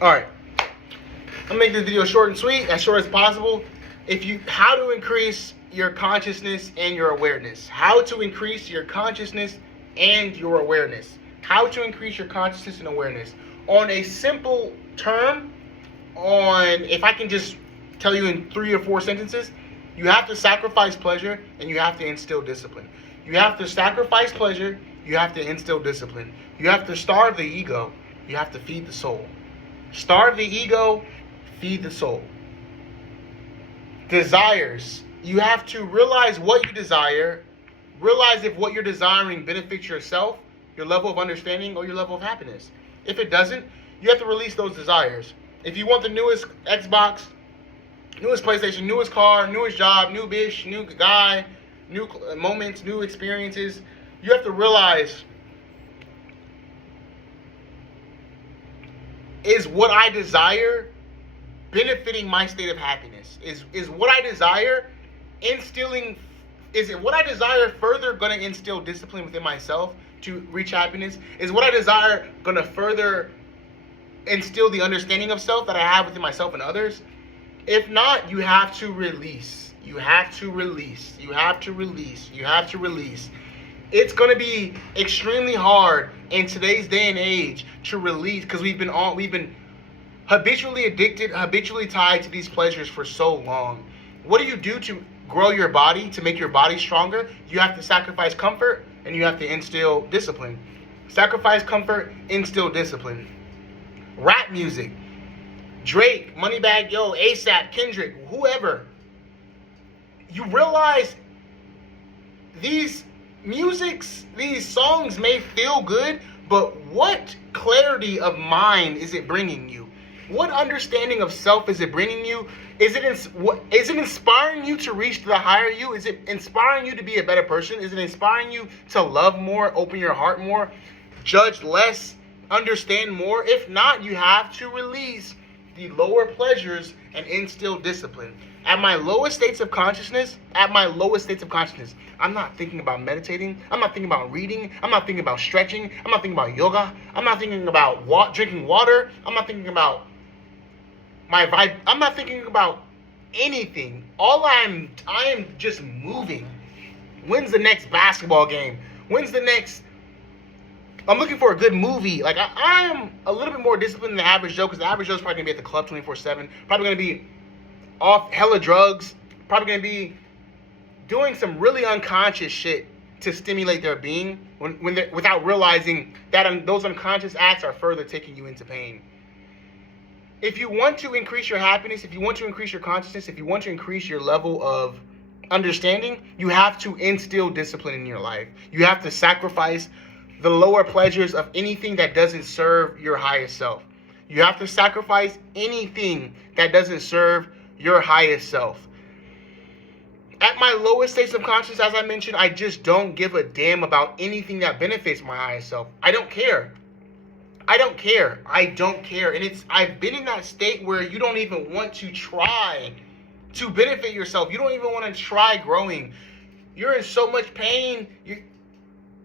All right. I'm gonna make this video short and sweet, as short as possible. How to increase your consciousness and your awareness. How to increase your consciousness and your awareness. How to increase your consciousness and awareness. On a simple term, if I can just tell you in 3 or 4 sentences, you have to sacrifice pleasure and you have to instill discipline. You have to sacrifice pleasure, you have to instill discipline. You have to starve the ego, you have to feed the soul. Starve the ego, feed the soul. Desires. You have to realize what you desire. Realize if what you're desiring benefits yourself, your level of understanding, or your level of happiness. If it doesn't, you have to release those desires. If you want the newest Xbox, newest PlayStation, newest car, newest job, new bitch, new guy, new moments, new experiences, you have to realize, is what I desire benefiting my state of happiness? Is what I desire is it what I desire further going to instill discipline within myself to reach happiness? Is what I desire going to further instill the understanding of self that I have within myself and others? If not, you have to release. You have to release. You have to release. You have to release. It's going to be extremely hard in today's day and age to release, because we've been habitually addicted, habitually tied to these pleasures for so long. What do you do to grow your body, to make your body stronger? You have to sacrifice comfort and you have to instill discipline. Sacrifice comfort, instill discipline. Rap music. Drake, Moneybagg Yo, ASAP, Kendrick, whoever. You realize these songs may feel good, but what clarity of mind is it bringing you? What understanding of self is it bringing you? Is it inspiring you to reach the higher you? Is it inspiring you to be a better person? Is it inspiring you to love more, open your heart more, judge less, understand more? If not, you have to release the lower pleasures and instill discipline. At my lowest states of consciousness, I'm not thinking about meditating. I'm not thinking about reading. I'm not thinking about stretching. I'm not thinking about yoga. I'm not thinking about drinking water. I'm not thinking about my vibe. I'm not thinking about anything. I am just moving. When's the next basketball game? I'm looking for a good movie. Like, I am a little bit more disciplined than the average Joe, because the average Joe's probably going to be at the club 24/7. Probably going to be off hella drugs. Probably going to be doing some really unconscious shit to stimulate their being without realizing that those unconscious acts are further taking you into pain. If you want to increase your happiness, if you want to increase your consciousness, if you want to increase your level of understanding, you have to instill discipline in your life. You have to sacrifice the lower pleasures of anything that doesn't serve your highest self. You have to sacrifice anything that doesn't serve your highest self. At my lowest states of consciousness, as I mentioned, I just don't give a damn about anything that benefits my highest self. I don't care. And I've been in that state where you don't even want to try to benefit yourself. You don't even want to try growing. You're in so much pain.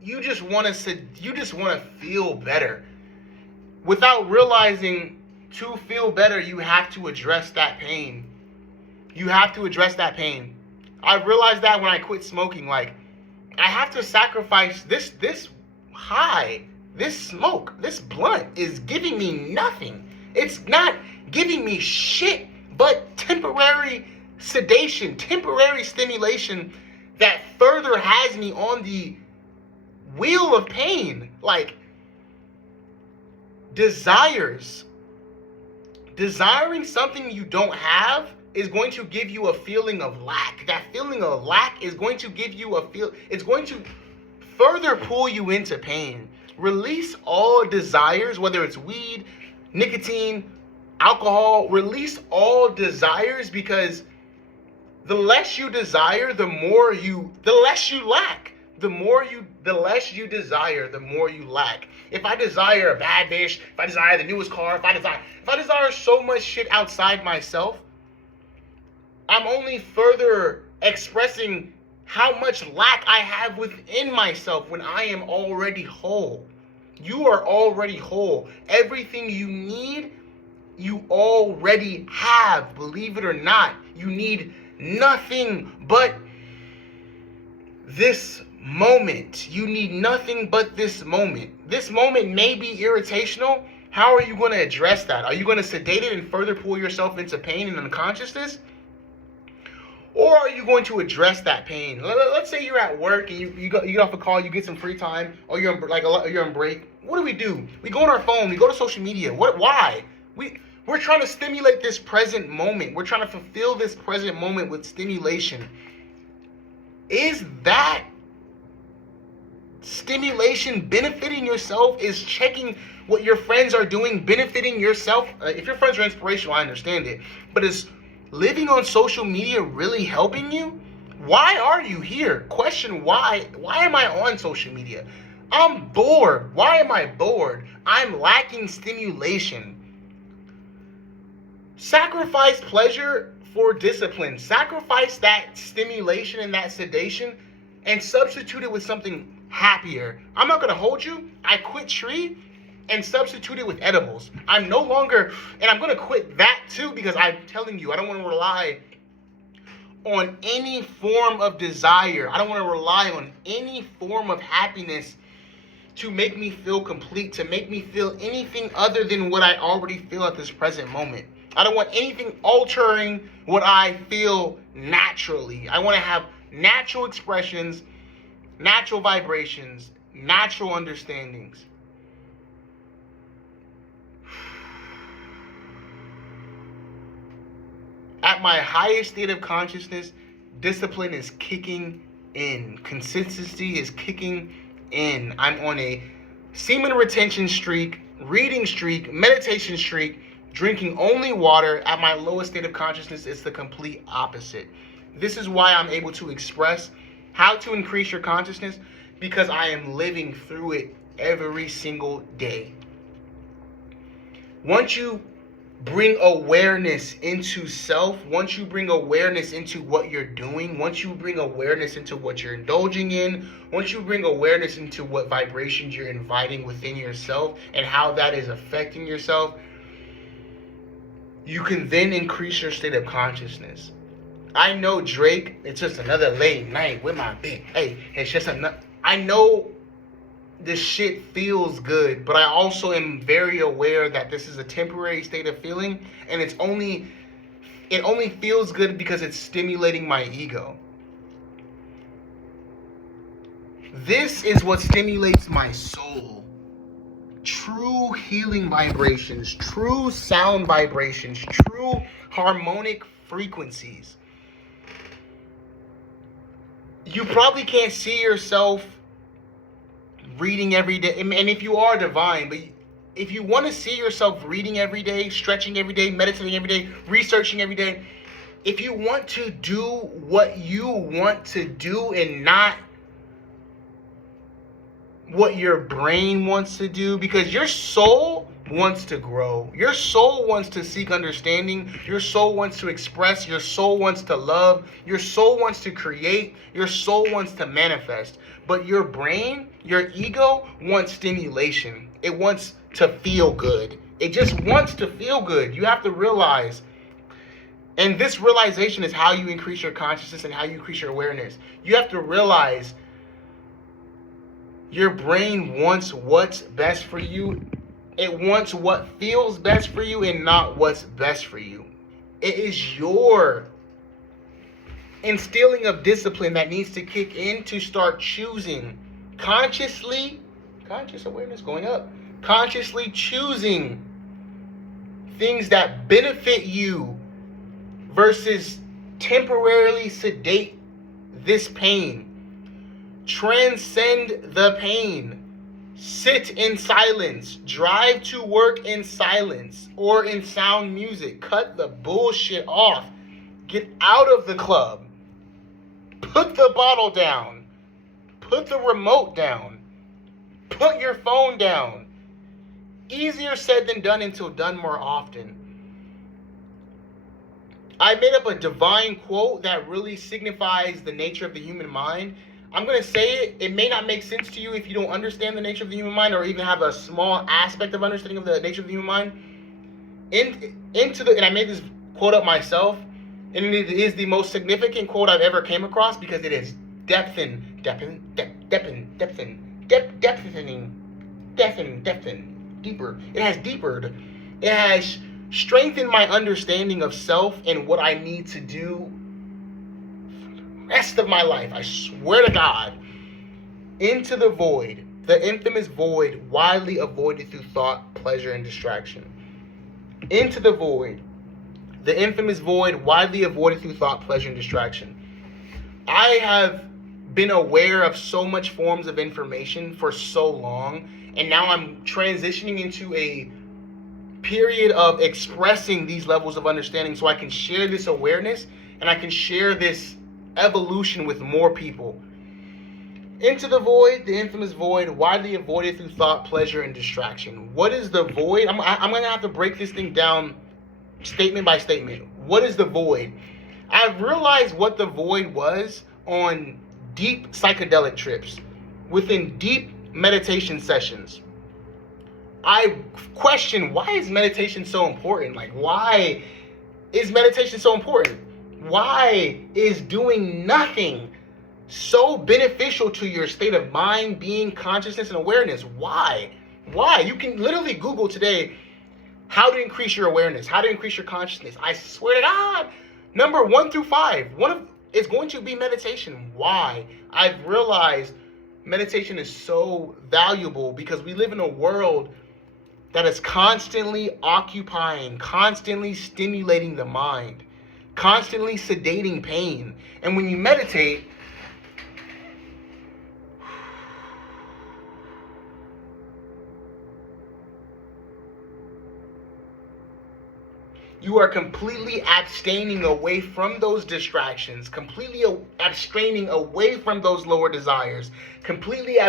You just want to feel better. Without realizing, to feel better, you have to address that pain. I realized that when I quit smoking. Like, I have to sacrifice this high. This smoke, this blunt is giving me nothing. It's not giving me shit but temporary sedation, temporary stimulation that further has me on the wheel of pain. Like, desiring something you don't have is going to give you a feeling of lack. That feeling of lack is going to give you it's going to further pull you into pain. Release all desires, whether it's weed, nicotine, alcohol. Release all desires, because the less you desire, the less you lack. The less you desire, the more you lack. If I desire a bad bitch, if I desire the newest car, if I desire so much shit outside myself, I'm only further expressing how much lack I have within myself when I am already whole. You are already whole. Everything you need you already have. Believe it or not, you need nothing but this moment. You need nothing but this moment. This moment may be irritational. How are you going to address that? Are you going to sedate it and further pull yourself into pain and unconsciousness? Or are you going to address that pain? Let's say you're at work and you get off a call, you get some free time, or you're on break. What do? We go on our phone, we go to social media. Why? We're trying to stimulate this present moment. We're trying to fulfill this present moment with stimulation. Is that stimulation benefiting yourself? Is checking what your friends are doing benefiting yourself? If your friends are inspirational, I understand it. But is living on social media really helping you? Why are you here? Question why. Why am I on social media? I'm bored. Why am I bored? I'm lacking stimulation. Sacrifice pleasure for discipline. Sacrifice that stimulation and that sedation and substitute it with something happier. I'm not going to hold you. I quit tree and substitute it with edibles. I'm no longer, and I'm going to quit that too, because I'm telling you, I don't want to rely on any form of desire. I don't want to rely on any form of happiness to make me feel complete, to make me feel anything other than what I already feel at this present moment. I don't want anything altering what I feel naturally. I want to have natural expressions, natural vibrations, natural understandings. At my highest state of consciousness, discipline is kicking in. Consistency is kicking in. I'm on a semen retention streak, reading streak, meditation streak, drinking only water. At my lowest state of consciousness, it's the complete opposite. This is why I'm able to express how to increase your consciousness, because I am living through it every single day. Once you bring awareness into self, once you bring awareness into what you're doing, once you bring awareness into what you're indulging in, once you bring awareness into what vibrations you're inviting within yourself and how that is affecting yourself, you can then increase your state of consciousness. I know Drake, it's just another late night with my bitch. Hey, it's just another. I know this shit feels good, but I also am very aware that this is a temporary state of feeling, and it only feels good because it's stimulating my ego. This is what stimulates my soul. True healing vibrations, true sound vibrations, true harmonic frequencies. You probably can't see yourself reading every day, and if you are divine, but if you want to see yourself reading every day, stretching every day, meditating every day, researching every day, if you want to do what you want to do and not what your brain wants to do, because your soul wants to grow, your soul wants to seek understanding, your soul wants to express, your soul wants to love, your soul wants to create, your soul wants to manifest. But your brain, your ego wants stimulation. It wants to feel good. It just wants to feel good. You have to realize, and this realization is how you increase your consciousness and how you increase your awareness. You have to realize your brain wants what's best for you. It wants what feels best for you and not what's best for you. It is your instilling of discipline that needs to kick in to start choosing consciously, conscious awareness going up, consciously choosing things that benefit you versus temporarily sedate this pain. Transcend the pain. Sit in silence. Drive to work in silence or in sound music. Cut the bullshit off. Get out of the club. Put the bottle down. Put the remote down. Put your phone down. Easier said than done until done more often. I made up a divine quote that really signifies the nature of the human mind. I'm going to say it. It may not make sense to you if you don't understand the nature of the human mind or even have a small aspect of understanding of the nature of the human mind. And I made this quote up myself, and it is the most significant quote I've ever came across because it is depthening, deeper. It has deepered. It has strengthened my understanding of self and what I need to do for the rest of my life. I swear to God. Into the void, the infamous void widely avoided through thought, pleasure, and distraction. Into the void, the infamous void widely avoided through thought, pleasure, and distraction. I have been aware of so much forms of information for so long, and now I'm transitioning into a period of expressing these levels of understanding so I can share this awareness and I can share this evolution with more people. Into the void, the infamous void, widely avoided through thought, pleasure, and distraction. What is the void? I'm going to have to break this thing down statement by statement. What is the void? I've realized what the void was on deep psychedelic trips, within deep meditation sessions. I question, why is meditation so important? Like, why is meditation so important? Why is doing nothing so beneficial to your state of mind, being, consciousness, and awareness? Why? You can literally Google today how to increase your awareness, how to increase your consciousness. I swear to God, number 1 through 5, is going to be meditation. Why? I've realized meditation is so valuable because we live in a world that is constantly occupying, constantly stimulating the mind, constantly sedating pain. And when you meditate, you are completely abstaining away from those distractions, completely abstraining away from those lower desires, completely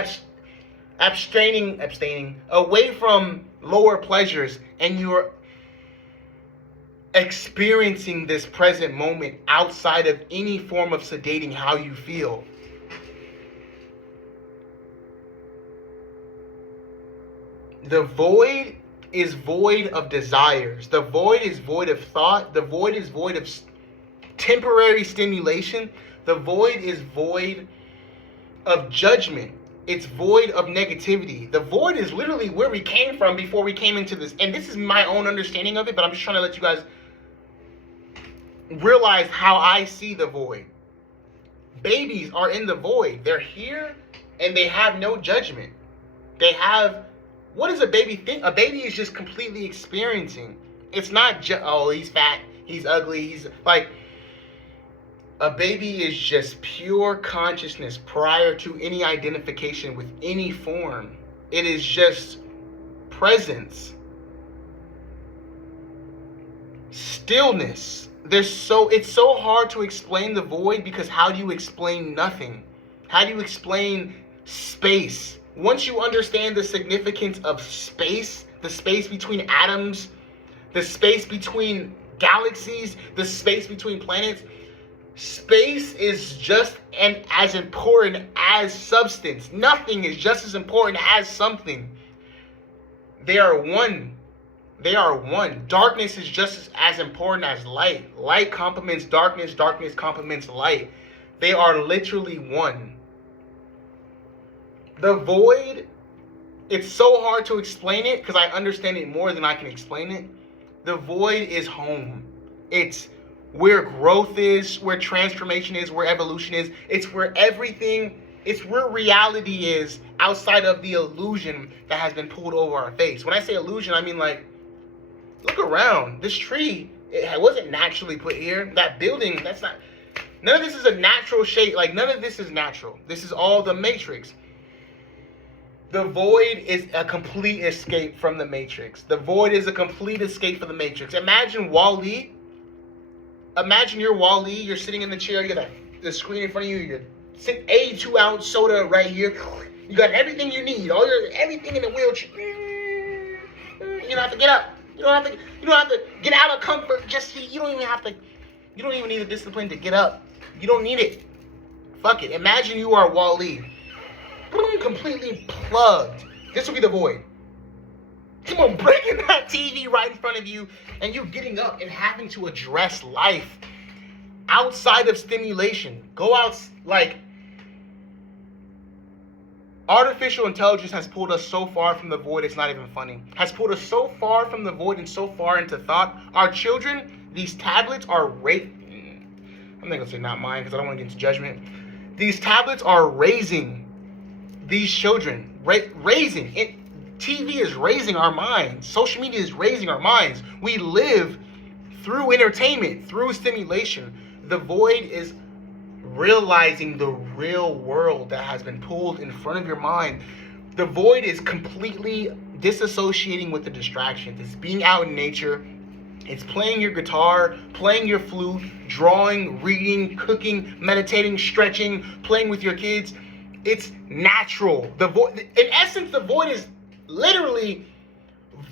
abstaining away from lower pleasures, and you're experiencing this present moment outside of any form of sedating how you feel. The void is void of desires. The void is void of thought. The void is void of temporary stimulation. The void is void of judgment. It's void of negativity. The void is literally where we came from before we came into this. And this is my own understanding of it, but I'm just trying to let you guys realize how I see the void. Babies are in the void. They're here and they have no judgment. What does a baby think? A baby is just completely experiencing. It's not oh, he's fat, he's ugly, he's like, a baby is just pure consciousness prior to any identification with any form. It is just presence, stillness. It's so hard to explain the void because how do you explain nothing? How do you explain space? Once you understand the significance of space, the space between atoms, the space between galaxies, the space between planets, space is just as important as substance. Nothing is just as important as something. They are one. They are one. Darkness is just as important as light. Light complements darkness. Darkness complements light. They are literally one. The void, it's so hard to explain it because I understand it more than I can explain it. The void is home. It's where growth is, where transformation is, where evolution is. It's where everything, it's where reality is outside of the illusion that has been pulled over our face. When I say illusion, I mean like, look around. This tree, it wasn't naturally put here. That building, that's not, none of this is a natural shape. Like none of this is natural. This is all the matrix. The void is a complete escape from the matrix. The void is a complete escape from the matrix. Imagine Wall-E. Imagine you're Wall-E. You're sitting in the chair. You got the screen in front of you. You're 82-ounce soda right here. You got everything you need. Everything in the wheelchair. You don't have to get up. You don't have to get out of comfort. You don't even need the discipline to get up. You don't need it. Fuck it. Imagine you are Wall-E. Completely plugged. This will be the void. Come on, breaking that TV right in front of you. and you getting up and having to address life outside of stimulation. Go out, like, artificial intelligence has pulled us so far from the void, it's not even funny. Has pulled us so far from the void and so far into thought. Our children, these tablets are I'm not gonna say not mine because I don't want to get into judgment. These tablets are raising these children. Raising it. TV is raising our minds. Social media is raising our minds. We live through entertainment, through stimulation. The void is realizing the real world that has been pulled in front of your mind. The void is completely disassociating with the distractions. It's being out in nature. It's playing your guitar, playing your flute, drawing, reading, cooking, meditating, stretching, playing with your kids. It's natural. The void, in essence, the void is literally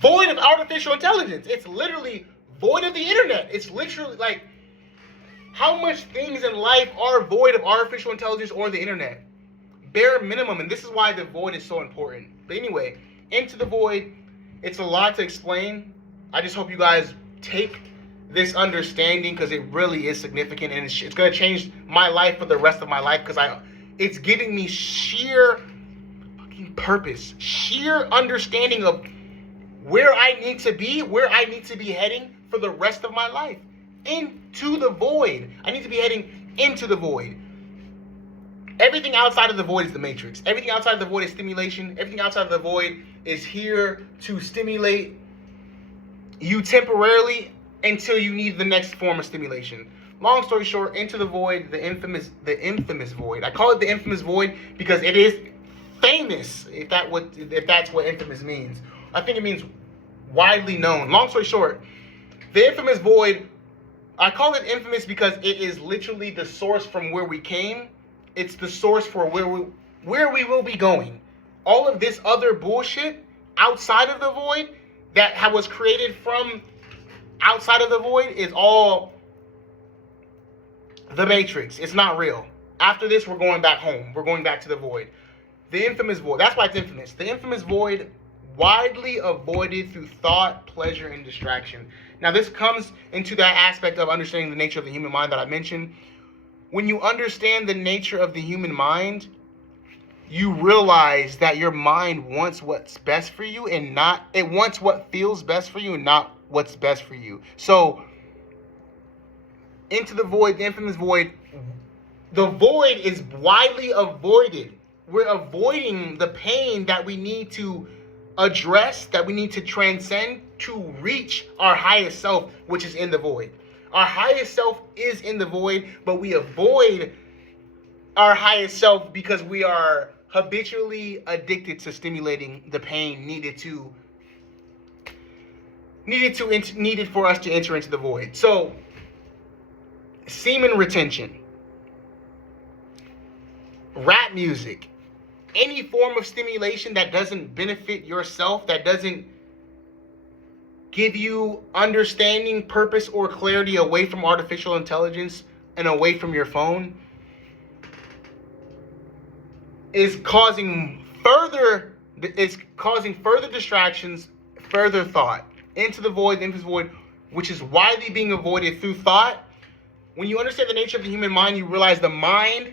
void of artificial intelligence. It's literally void of the internet. It's literally like, how much things in life are void of artificial intelligence or the internet? Bare minimum, and this is why the void is so important. But anyway, into the void, it's a lot to explain. I just hope you guys take this understanding because it really is significant, and it's going to change my life for the rest of my life because it's giving me sheer fucking purpose, sheer understanding of where I need to be, where I need to be heading for the rest of my life. Into the void. I need to be heading into the void. Everything outside of the void is the matrix. Everything outside of the void is stimulation. Everything outside of the void is here to stimulate you temporarily until you need the next form of stimulation. Long story short, into the void, the infamous void. I call it the infamous void because it is famous, if that's what infamous means. I think it means widely known. Long story short, the infamous void, I call it infamous because it is literally the source from where we came. It's the source for where we will be going. All of this other bullshit outside of the void that was created from outside of the void is all the matrix. It's not real. After this, we're going back home. We're going back to the void. The infamous void. That's why it's infamous. The infamous void, widely avoided through thought, pleasure, and distraction. Now, this comes into that aspect of understanding the nature of the human mind that I mentioned. When you understand the nature of the human mind, you realize that your mind wants what's best for you and it wants what feels best for you and not what's best for you. So, into the void, the infamous void, the void is widely avoided. We're avoiding the pain that we need to address, that we need to transcend to reach our highest self, which is in the void. Our highest self is in the void, but we avoid our highest self because we are habitually addicted to stimulating the pain needed for us to enter into the void. So, semen retention, rap music, any form of stimulation that doesn't benefit yourself, that doesn't give you understanding, purpose, or clarity away from artificial intelligence and away from your phone, is causing further distractions, further thought. Into the void, the infamous void, which is widely being avoided through thought. When you understand the nature of the human mind, you realize the mind,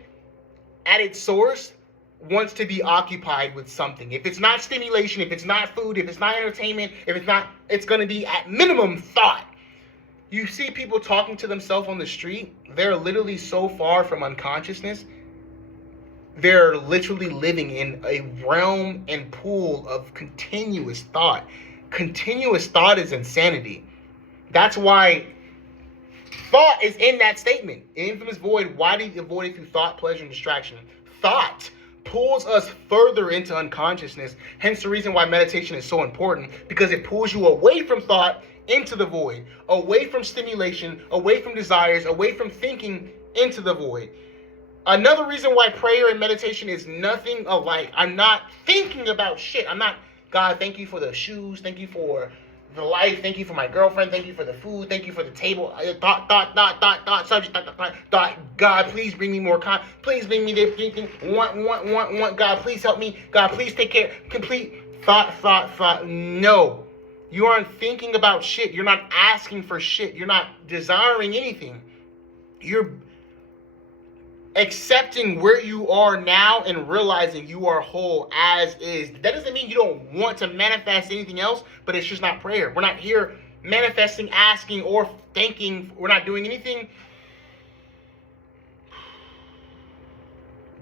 at its source, wants to be occupied with something. If it's not stimulation, if it's not food, if it's not entertainment, it's going to be at minimum thought. You see people talking to themselves on the street, they're literally so far from unconsciousness. They're literally living in a realm and pool of continuous thought. Continuous thought is insanity. That's why thought is in that statement. Infamous void, widely avoided through thought, pleasure, and distraction. Thought pulls us further into unconsciousness. Hence the reason why meditation is so important, because it pulls you away from thought into the void, away from stimulation, away from desires, away from thinking into the void. Another reason why prayer and meditation is nothing alike. I'm not thinking about shit. I'm not, God, thank you for the shoes. Thank you for the life. Thank you for my girlfriend. Thank you for the food. Thank you for the table. Thought, subject, thought. God, please bring me more please bring me this thing. Want. God, please help me. God, please take care. Complete thought. No. You aren't thinking about shit. You're not asking for shit. You're not desiring anything. You're accepting where you are now and realizing you are whole as is. That doesn't mean you don't want to manifest anything else, but it's just not prayer. We're not here manifesting, asking, or thinking. We're not doing anything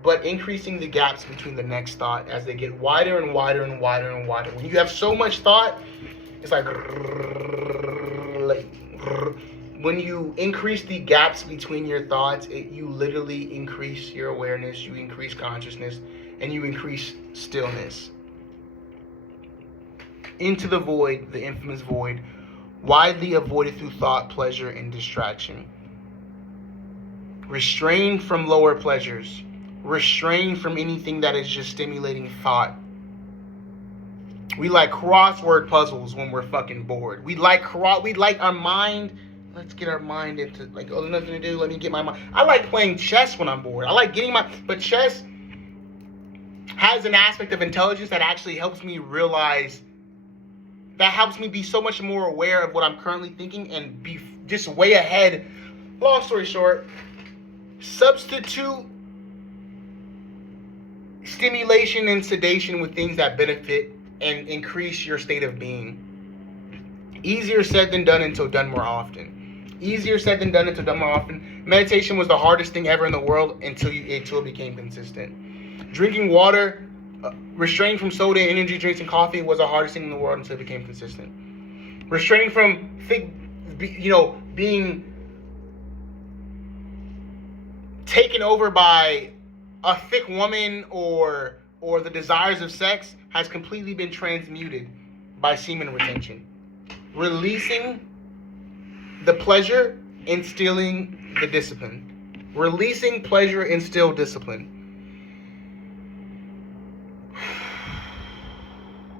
but increasing the gaps between the next thought as they get wider and wider and wider and wider. When you have so much thought, it's like when you increase the gaps between your thoughts, you literally increase your awareness, you increase consciousness, and you increase stillness. Into the void, the infamous void, widely avoided through thought, pleasure, and distraction. Restrain from lower pleasures. Restrain from anything that is just stimulating thought. We like crossword puzzles when we're fucking bored. We like our mind. Let's get our mind into, like, oh, nothing to do. Let me get my mind. I like playing chess when I'm bored. I like getting but chess has an aspect of intelligence that actually helps me realize, that helps me be so much more aware of what I'm currently thinking and be just way ahead. Long story short, substitute stimulation and sedation with things that benefit and increase your state of being. Easier said than done until done more often. Easier said than done until done more often. Meditation was the hardest thing ever in the world until it became consistent. Drinking water, restraining from soda and energy drinks and coffee was the hardest thing in the world until it became consistent. Restraining from being taken over by a thick woman or the desires of sex has completely been transmuted by semen retention. Releasing the pleasure, instilling the discipline. Releasing pleasure, instill discipline.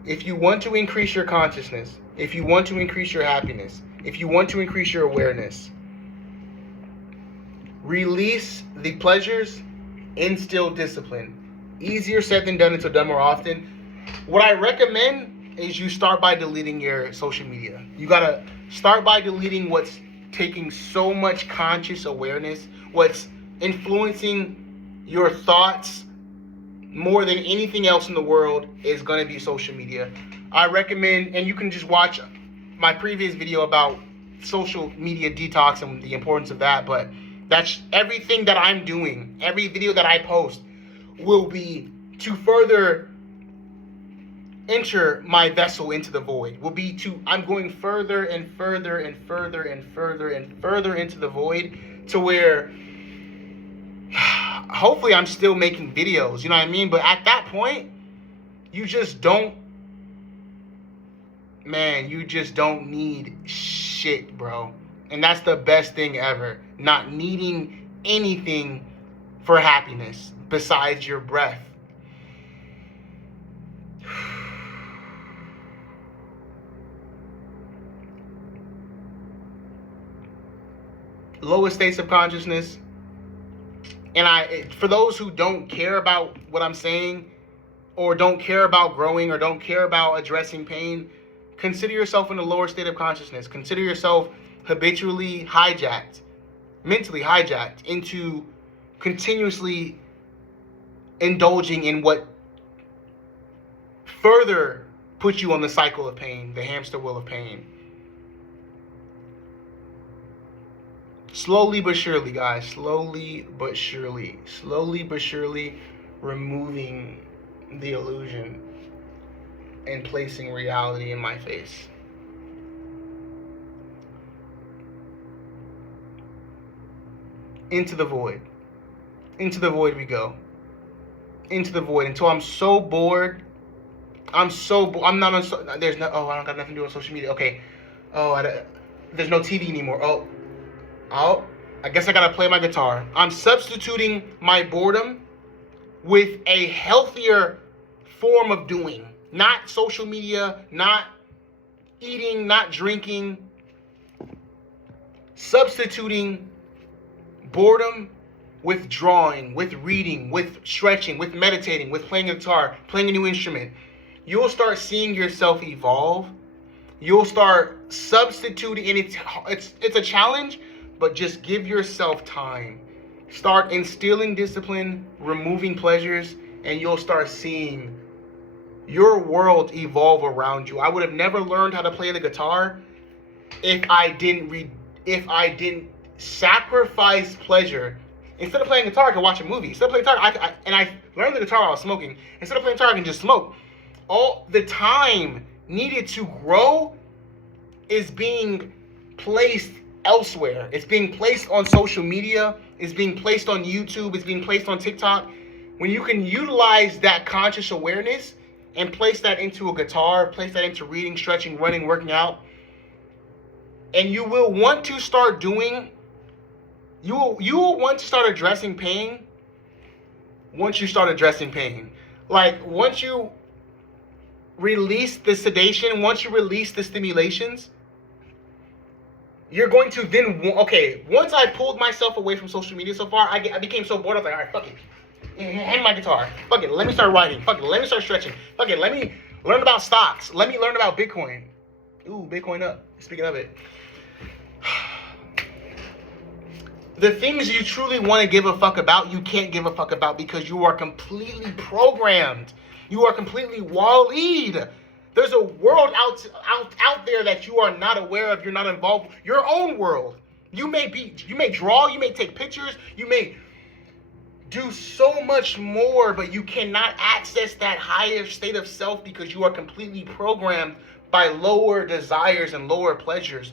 If you want to increase your consciousness, if you want to increase your happiness, if you want to increase your awareness, release the pleasures, instill discipline. Easier said than done until done more often. What I recommend is you start by deleting your social media. You gotta start by deleting what's taking so much conscious awareness, what's influencing your thoughts more than anything else in the world is going to be social media. I recommend, and you can just watch my previous video about social media detox and the importance of that, but that's everything that I'm doing. Every video that I post will be to further enter my vessel into the void. I'm going further and further and further and further and further into the void to where hopefully I'm still making videos, you know what I mean? But at that point, you just don't need shit, bro. And that's the best thing ever. Not needing anything for happiness besides your breath. Lowest states of consciousness. And for those who don't care about what I'm saying, or don't care about growing, or don't care about addressing pain, consider yourself in a lower state of consciousness. Consider yourself habitually hijacked, mentally hijacked into continuously indulging in what further puts you on the cycle of pain, the hamster wheel of pain. Slowly but surely, guys. Slowly but surely. Slowly but surely removing the illusion and placing reality in my face. Into the void. Into the void we go. Into the void until I'm so bored. I'm not on. I don't got nothing to do on social media. Okay. There's no TV anymore. I guess I gotta play my guitar. I'm substituting my boredom with a healthier form of doing. Not social media, not eating, not drinking. Substituting boredom with drawing, with reading, with stretching, with meditating, with playing a guitar, playing a new instrument. You'll start seeing yourself evolve You'll start substituting, and it's a challenge, but just give yourself time. Start instilling discipline, removing pleasures, and you'll start seeing your world evolve around you. I would have never learned how to play the guitar if I didn't sacrifice pleasure. Instead of playing guitar, I could watch a movie. Instead of playing guitar, I learned the guitar while I was smoking. Instead of playing guitar, I can just smoke. All the time needed to grow is being placed elsewhere. It's being placed on social media. It's being placed on YouTube. It's being placed on TikTok. When you can utilize that conscious awareness and place that into a guitar, place that into reading, stretching, running, working out, and you will want to start doing, you will want to start addressing pain once you start addressing pain. Like, once you release the sedation, once you release the stimulations, you're going to then, okay, once I pulled myself away from social media so far, I became so bored, I was like, all right, fuck it. Hand my guitar. Fuck it, let me start writing. Fuck it, let me start stretching. Fuck it, let me learn about stocks. Let me learn about Bitcoin. Ooh, Bitcoin up. Speaking of it. The things you truly want to give a fuck about, you can't give a fuck about because you are completely programmed. You are completely wall-eyed. There's a world out there that you are not aware of. You're not involved. Your own world. You may draw. You may take pictures. You may do so much more, but you cannot access that higher state of self because you are completely programmed by lower desires and lower pleasures.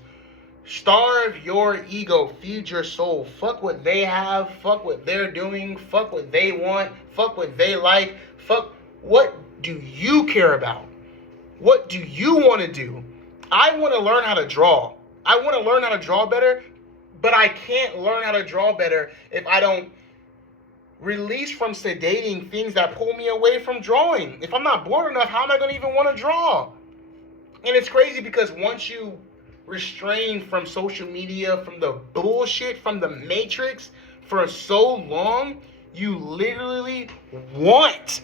Starve your ego, feed your soul. Fuck what they have, fuck what they're doing, fuck what they want, fuck what they like, fuck what do you care about? What do you want to do? I want to learn how to draw. I want to learn how to draw better, but I can't learn how to draw better if I don't release from sedating things that pull me away from drawing. If I'm not bored enough, how am I going to even want to draw? And it's crazy because once you restrain from social media, from the bullshit, from the matrix for so long, you literally want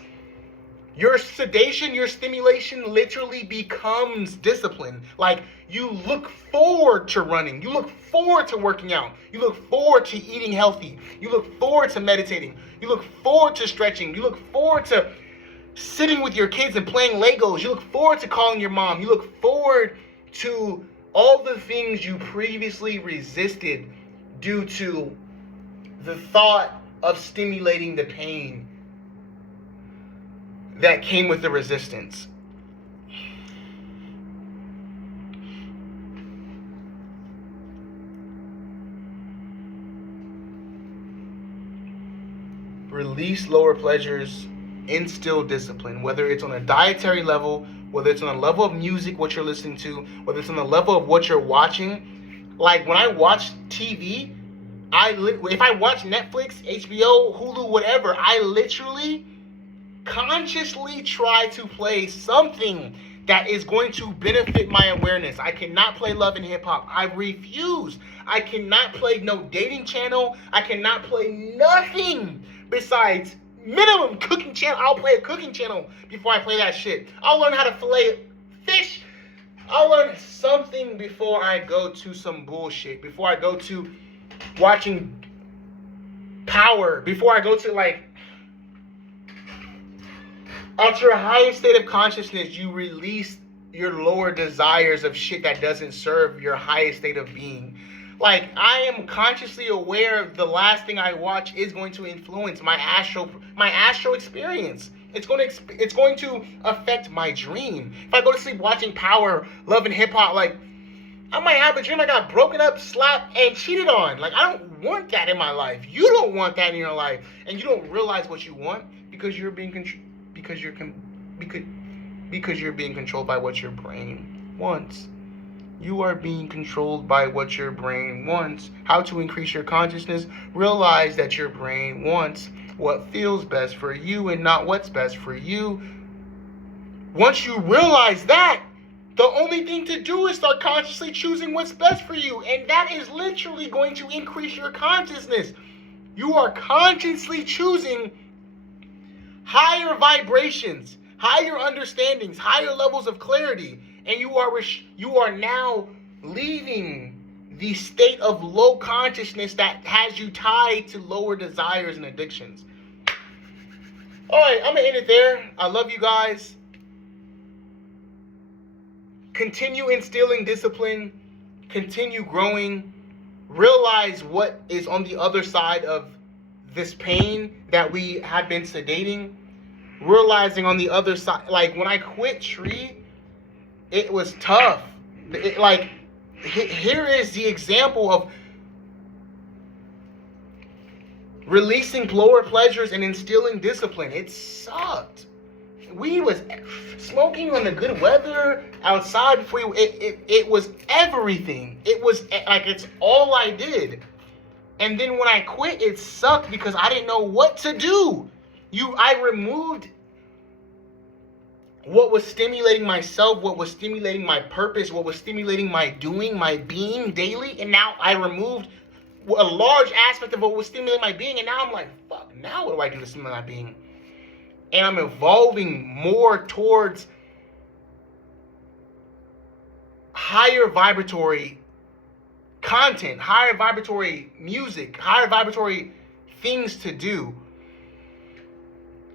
your sedation, your stimulation literally becomes discipline. Like, you look forward to running. You look forward to working out. You look forward to eating healthy. You look forward to meditating. You look forward to stretching. You look forward to sitting with your kids and playing Legos. You look forward to calling your mom. You look forward to all the things you previously resisted due to the thought of stimulating the pain that came with the resistance. Release lower pleasures, instill discipline, whether it's on a dietary level, whether it's on a level of music, what you're listening to, whether it's on the level of what you're watching. Like, when I watch TV, if I watch Netflix, HBO, Hulu, whatever, I literally consciously try to play something that is going to benefit my awareness. I cannot play love and hip hop. I refuse. I cannot play no dating channel. I cannot play nothing besides minimum cooking channel. I'll play a cooking channel before I play that shit. I'll learn how to fillet fish. I'll learn something before I go to some bullshit. Before I go to watching Power. Before I go to, like, at your highest state of consciousness, you release your lower desires of shit that doesn't serve your highest state of being. Like, I am consciously aware the last thing I watch is going to influence my astral experience. It's going to affect my dream. If I go to sleep watching Power, Love and Hip Hop, like, I might have a dream I got broken up, slapped, and cheated on. Like, I don't want that in my life. You don't want that in your life, and you don't realize what you want because you're being because you're being controlled by what your brain wants. You are being controlled by what your brain wants. How to increase your consciousness? Realize that your brain wants what feels best for you and not what's best for you. Once you realize that, the only thing to do is start consciously choosing what's best for you. And that is literally going to increase your consciousness. You are consciously choosing higher vibrations, higher understandings, higher levels of clarity. and you are now leaving the state of low consciousness that has you tied to lower desires and addictions. All right, I'm gonna end it there. I love you guys. Continue instilling discipline. Continue growing. Realize what is on the other side of this pain that we have been sedating. Realizing on the other side, like when I quit Tree, it was tough. Here is the example of releasing lower pleasures and instilling discipline. It sucked. We was smoking on the good weather outside before it was everything. It was like, it's all I did. And then when I quit, it sucked because I didn't know what to do. I removed what was stimulating myself, what was stimulating my purpose, what was stimulating my doing, my being daily, and now I removed a large aspect of what was stimulating my being, and now I'm like, fuck, now what do I do to stimulate my being? And I'm evolving more towards higher vibratory content, higher vibratory music, higher vibratory things to do.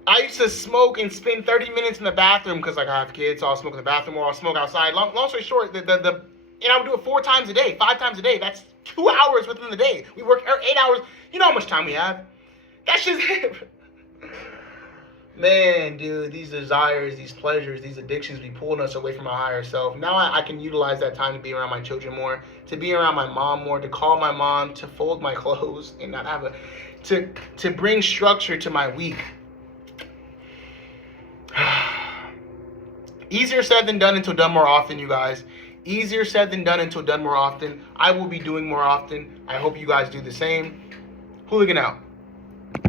I used to smoke and spend 30 minutes in the bathroom because, like, I have kids, so I'll smoke in the bathroom or I'll smoke outside. Long story short, and I would do it 4 times a day, 5 times a day. That's 2 hours within the day. We work 8 hours. You know how much time we have. That's just it. Man, dude, these desires, these pleasures, these addictions be pulling us away from our higher self. Now I can utilize that time to be around my children more, to be around my mom more, to call my mom, to fold my clothes and not have to bring structure to my week. Easier said than done until done more often, you guys. Easier said than done until done more often. I will be doing more often. I hope you guys do the same. Hooligan out.